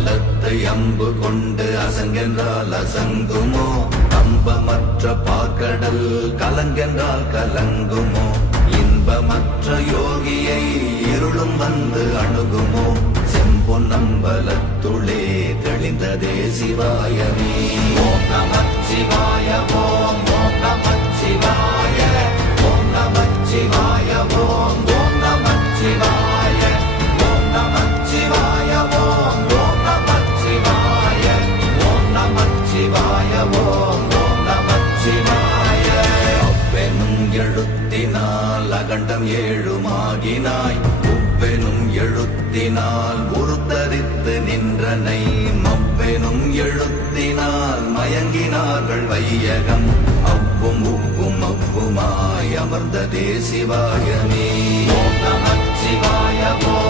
பலத்தை அம்பு கொண்டு அசங்கென்றால் அசங்குமோ கம்பமற்ற பாக்கடல் கலங்கென்றால் கலங்குமோ இன்பமற்ற யோகியை இருளும் வந்து அணுகுமோ செம்பொன்னம்பலத்துளே தெளிந்ததே சிவாயமே ஓம் நமச்சிவாய ஓம் நமச்சிவாய ஓம் நமச்சிவாய ஓம் நமச்சிவாய ஓம் நமச்சிவாய ஓம் நமச்சிவாய ஓம் நமச்சிவாய ஓம் நமச்சிவாய அவ்வெனும் எழுத்தினால் அகண்டம் ஏழுமாகினாய் உவ்வெனும் எழுத்தினால் உருத்தரித்து நின்றனை மவ்வெனும் எழுத்தினால் மயங்கினார்கள் வையகம் அவ்வும் உவ்வும் அவ்வுமாய் அமர்ந்ததே சிவாயமே ஓம் நமச்சிவாய ஓம்